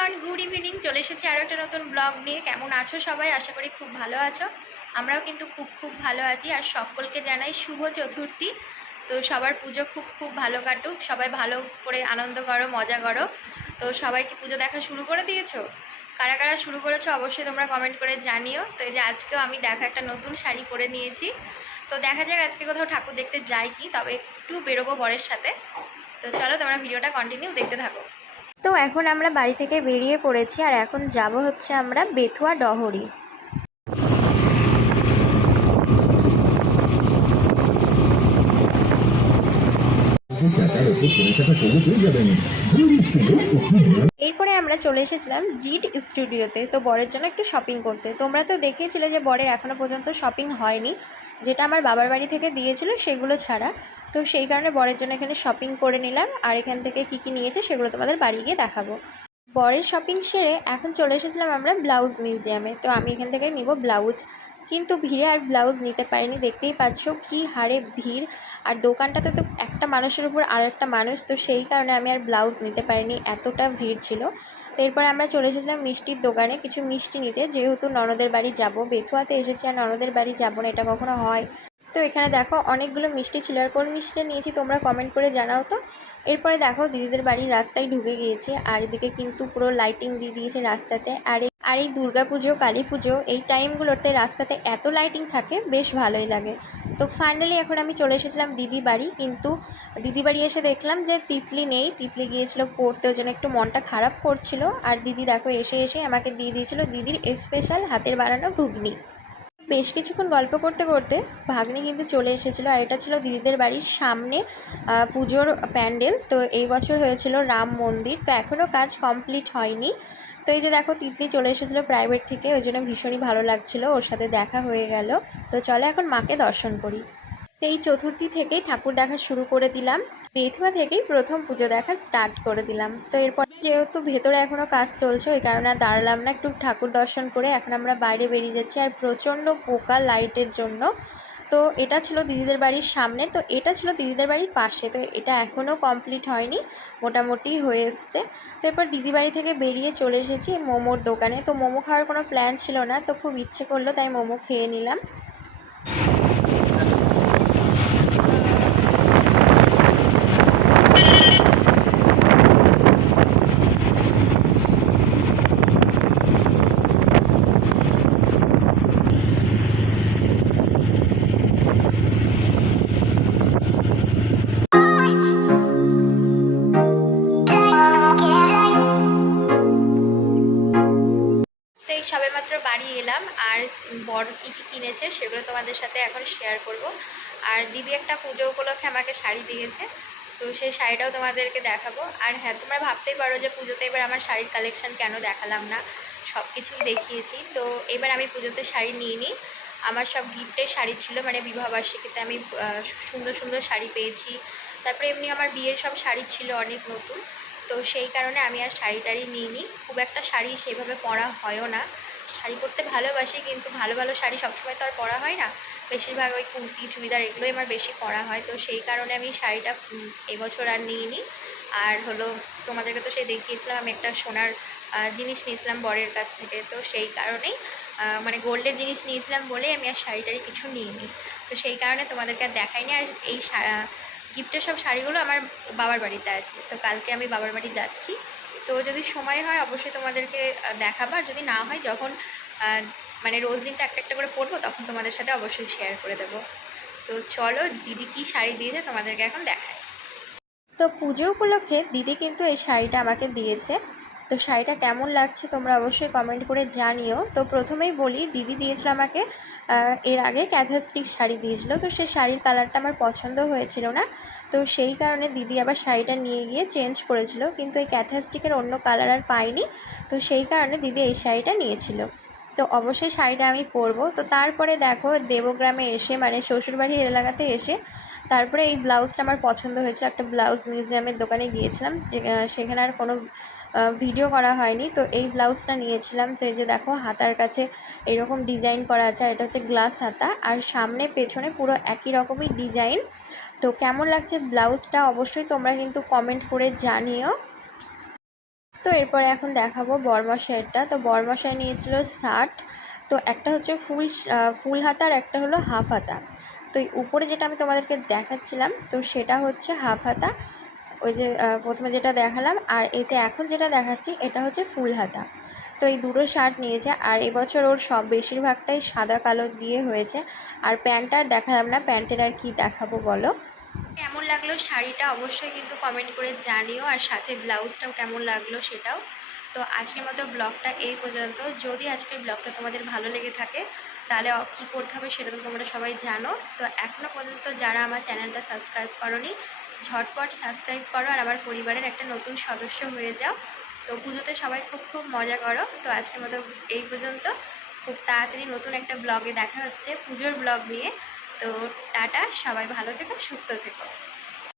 Everyone, good evening. চলে এসেছি আরও একটা নতুন ব্লগ নিয়ে। কেমন আছো সবাই? আশা করি খুব ভালো আছো। আমরাও কিন্তু খুব ভালো আছি। আর সকলকে জানাই শুভ চতুর্থী। তো সবার পুজো খুব ভালো কাটুক, সবাই ভালো করে আনন্দ করো, মজা করো। তো সবাইকে পুজো দেখা শুরু করে দিয়েছো? কারা কারা শুরু করেছো অবশ্যই তোমরা কমেন্ট করে জানিও। তো এই যে আজকেও আমি দেখা একটা নতুন শাড়ি পরে নিয়েছি। তো দেখা যাক আজকে কোথাও ঠাকুর দেখতে যাই কি, তবে একটু বেরোবো বরের সাথে। তো চলো তোমরা ভিডিওটা কন্টিনিউ দেখতে থাকো। তো এখন আমরা বাড়ি থেকে বেরিয়ে পড়েছি, আর এখন যাব হচ্ছে আমরা বেথুয়া ডহরি। এরপরে আমরা চলে এসেছিলাম জিট স্টুডিওতে, তো বরের জন্য একটু শপিং করতে। তোমরা তো দেখেছিলে যে বরের এখনও পর্যন্ত শপিং হয়নি, যেটা আমার বাবার বাড়ি থেকে দিয়েছিল সেগুলো ছাড়া। তো সেই কারণে বরের জন্য এখানে শপিং করে নিলাম, আর এখান থেকে কী কী নিয়েছে সেগুলো তোমাদের বাড়ি গিয়ে দেখাবো। বরের শপিং সেরে এখন চলে এসেছিলাম আমরা ব্লাউজ মিউজিয়ামে। তো আমি এখান থেকে নিব ব্লাউজ, কিন্তু ভিড়ে আর ব্লাউজ নিতে পারিনি। দেখতেই পাচ্ছ কি হারে ভিড়, আর দোকানটাতে তো একটা মানুষের উপর আর একটা মানুষ, তো সেই কারণে আমি আর ব্লাউজ নিতে পারিনি, এতটা ভিড় ছিল। তো এরপর আমরা চলে এসেছিলাম মিষ্টির দোকানে কিছু মিষ্টি নিতে, যেহেতু ননদের বাড়ি যাব। বেথুয়াতে এসেছি আর ননদের বাড়ি যাব না, এটা কখনো হয়? তো এখানে দেখো অনেকগুলো মিষ্টি ছিল, আর কোন মিষ্টিটা নিয়েছি তোমরা কমেন্ট করে জানাও তো। এরপরে দেখো দিদিদের বাড়ির রাস্তায় ঢুকে গিয়েছে, আর এদিকে কিন্তু পুরো লাইটিং দিয়ে দিয়েছে রাস্তাতে। আর এই দুর্গা পুজো, কালী পুজো, এই টাইমগুলোতে রাস্তাতে এত লাইটিং থাকে, বেশ ভালোই লাগে। তো ফাইনালি এখন আমি চলে এসেছিলাম দিদি বাড়ি, কিন্তু দিদি বাড়ি এসে দেখলাম যে তিতলি নেই। তিতলি গিয়েছিল পড়তে, ওই জন্য একটু মনটা খারাপ করছিল। আর দিদি দেখো এসে আমাকে দিয়ে দিয়েছিল দিদির স্পেশাল হাতের বানানো ঘুগনি। বেশ কিছুক্ষণ গল্প করতে করতে ভাগ্নি কিন্তু চলে এসেছিলো, আর এটা ছিল দিদিদের বাড়ির সামনে পুজোর প্যান্ডেল। তো এই বছর হয়েছিল রাম মন্দির, তো এখনও কাজ কমপ্লিট হয়নি। তো এই যে দেখো তিতলি চলে এসেছিলো প্রাইভেট থেকে, ওই জন্য ভীষণই ভালো লাগছিলো, ওর সাথে দেখা হয়ে গেল। তো চলো এখন মাকে দর্শন করি। তো এই চতুর্থী থেকেই ঠাকুর দেখা শুরু করে দিলাম, বেথুয়া থেকেই প্রথম পুজো দেখা স্টার্ট করে দিলাম। তো এরপর যেহেতু ভেতরে এখনও কাজ চলছে, ওই কারণে আর দাঁড়ালাম না, একটু ঠাকুর দর্শন করে এখন আমরা বাইরে বেরিয়ে যাচ্ছি। আর প্রচণ্ড পোকা লাইটের জন্য। তো এটা ছিল দিদিদের বাড়ির সামনে, তো এটা ছিল দিদিদের বাড়ির পাশে, তো এটা এখনও কমপ্লিট হয়নি, মোটামুটি হয়ে এসছে। তো এরপর দিদি বাড়ি থেকে বেরিয়ে চলে এসেছি মোমোর দোকানে। তো মোমো খাওয়ার কোনো প্ল্যান ছিল না, তো খুব ইচ্ছে করলো, তাই মোমো খেয়ে নিলাম। সবেমাত্র বাড়ি এলাম, আর বড় কী কী কিনেছে সেগুলো তোমাদের সাথে এখন শেয়ার করব। আর দিদি একটা পুজো উপলক্ষে আমাকে শাড়ি দিয়েছে, তো সেই শাড়িটাও তোমাদেরকে দেখাবো। আর হ্যাঁ, তোমরা ভাবতেই পারো যে পুজোতে এবার আমার শাড়ির কালেকশন কেন দেখালাম না, সব কিছুই দেখিয়েছি। তো এবার আমি পুজোতে শাড়ি নিইনি, আমার সব গিফটের শাড়ি ছিল, মানে বিবাহবার্ষিকীতে আমি সুন্দর সুন্দর শাড়ি পেয়েছি। তারপরে এমনি আমার বিয়ের সব শাড়ি ছিল অনেক নতুন, তো সেই কারণে আমি আর শাড়ি টাড়ি নিইনি। খুব একটা শাড়ি সেভাবে পরা হয়ও না, শাড়ি পরতে ভালোবাসি, কিন্তু ভালো ভালো শাড়ি সবসময় তো আর পরা হয় না, বেশিরভাগ ওই কুর্তি চুড়িদার এগুলোই আমার বেশি পরা হয়। তো সেই কারণে আমি শাড়িটা এবছর আর নিইনি। আর হলো তোমাদেরকে তো সেই দেখিয়েছিলাম, আমি একটা সোনার জিনিস নিয়েছিলাম বরের কাছ থেকে, তো সেই কারণেই মানে গোল্ডের জিনিস নিয়েছিলাম বলে আমি আর শাড়ি টাড়ি কিছু নিইনি। তো সেই কারণে তোমাদেরকে আর দেখাইনি। আর এই গিফটের সব শাড়িগুলো আমার বাবার বাড়িতে আছে, তো কালকে আমি বাবার বাড়ি যাচ্ছি। তো যদি সময় হয় অবশ্যই তোমাদেরকে দেখাবো, আর যদি না হয় যখন মানে রোজ দিনটা একটা একটা করে পরবো তখন তোমাদের সাথে অবশ্যই শেয়ার করে দেবো। তো চলো দিদি কি শাড়ি দিয়েছে তোমাদেরকে এখন দেখায়। তো পুজো উপলক্ষে দিদি কিন্তু এই শাড়িটা আমাকে দিয়েছে। তো শাড়িটা কেমন লাগছে তোমরা অবশ্যই কমেন্ট করে জানিও। তো প্রথমেই বলি, দিদি দিয়েছিল আমাকে এর আগে ক্যাথাস্টিক শাড়ি দিয়েছিল, তো সেই শাড়ির কালারটা আমার পছন্দ হয়েছিল না, তো সেই কারণে দিদি আবার শাড়িটা নিয়ে গিয়ে চেঞ্জ করেছিল, কিন্তু এই ক্যাথাস্টিকের অন্য কালার আর পাইনি, তো সেই কারণে দিদি এই শাড়িটা নিয়েছিল। তো অবশ্যই শাড়িটা আমি পরবো। তো তারপরে দেখো দেবগ্রামে এসে, মানে শ্বশুরবাড়ির এলাকাতে এসে, তারপরে এই ব্লাউজটা আমার পছন্দ হয়েছিল, একটা ব্লাউজ মিউজিয়ামের দোকানে গিয়েছিলাম, সেখানে আর কোনো ভিডিও করা হয়নি, তো এই ব্লাউজটা নিয়েছিলাম। তো এই যে দেখো হাতার কাছে এরকম ডিজাইন করা আছে, আর এটা হচ্ছে গ্লাস হাতা, আর সামনে পেছনে পুরো একই রকমই ডিজাইন। তো কেমন লাগছে ব্লাউজটা অবশ্যই তোমরা কিন্তু কমেন্ট করে জানিও। তো এরপরে এখন দেখাবো বরমশাইয়েরটা। তো বরমশাই নিয়েছিল 60। তো একটা হচ্ছে ফুল হাতা আর একটা হলো হাফ হাতা। তো এই উপরে যেটা আমি তোমাদেরকে দেখাচ্ছিলাম তো সেটা হচ্ছে হাফ হাতা, ওই যে প্রথমে যেটা দেখালাম, আর এই যে এখন যেটা দেখাচ্ছি এটা হচ্ছে ফুল হাতা। তো এই দুটো শার্ট নিয়েছে, আর এবছর ওর সব বেশিরভাগটাই সাদা কালো দিয়ে হয়েছে। আর প্যান্ট আর দেখালাম না, প্যান্টের আর কি দেখাবো বলো। কেমন লাগলো শাড়িটা অবশ্যই কিন্তু কমেন্ট করে জানিও, আর সাথে ব্লাউজটাও কেমন লাগলো সেটাও। তো আজকের মতো ব্লগটা এই পর্যন্ত। যদি আজকের ব্লগটা তোমাদের ভালো লেগে থাকে তাহলে কী করতে হবে সেটা তো তোমরা সবাই জানো। তো এখনও পর্যন্ত যারা আমার চ্যানেলটা সাবস্ক্রাইব করোনি, ঝটপট সাবস্ক্রাইব করো আর আমার পরিবারের একটা নতুন সদস্য হয়ে যাও। তো পুজোতে সবাই খুব খুব মজা করো। তো আজকের মতো এই পর্যন্ত। খুব তাড়াতাড়ি নতুন একটা ব্লগে দেখা হচ্ছে পুজোর ব্লগ নিয়ে। তো টাটা, সবাই ভালো থেকো, সুস্থ থেকো।